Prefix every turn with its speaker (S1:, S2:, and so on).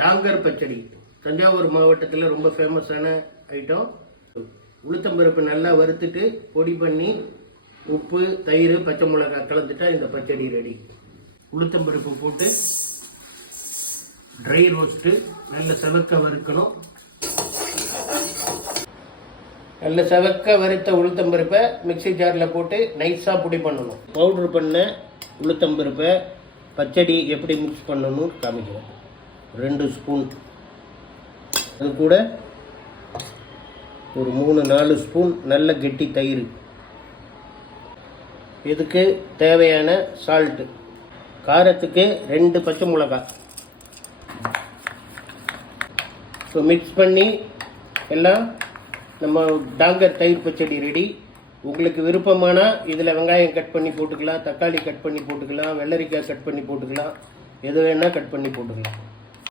S1: Tanker பச்சடி. தஞ்சாவூர் மாவட்டத்தில் ரொம்ப ஃபேமஸான ஐட்டம் உளுத்தம்பருப்பு நல்லா வறுத்துட்டு பொடி பண்ணி உப்பு தயிர் பச்சை மிளகாய் கலந்துட்டா இந்த பச்சடி ரெடி உளுத்தம்பருப்பு போட்டு ட்ரை ரோஸ்ட்டு நல்ல செவக்க வறுக்கணும். நல்ல செவக்க வறுத்த உளுத்தம்பருப்பை மிக்ஸி ஜாரில் போட்டு நைஸாக பொடி பண்ணணும். பவுட்ரு பண்ண உளுத்தம்பருப்பை பச்சடி எப்படி மிக்ஸ் பண்ணணும் காமிக்கிறேன். ரெண்டு ஸ்பூன். அது கூட ஒரு மூணு நாலு ஸ்பூன் நல்ல கெட்டி தயிர். இதுக்கு தேவையான சால்ட்டு காரத்துக்கு ரெண்டு பச்சை மிளகா. ஸோ மிக்ஸ் பண்ணி எல்லாம் நம்ம டாங்கர் தயிர் பச்சடி ரெடி உங்களுக்கு விருப்பமானால் இதில் வெங்காயம் கட் பண்ணி போட்டுக்கலாம் தக்காளி கட் பண்ணி போட்டுக்கலாம் வெள்ளரிக்காய் கட் பண்ணி போட்டுக்கலாம். எது வேணால் கட் பண்ணி போட்டுக்கலாம்.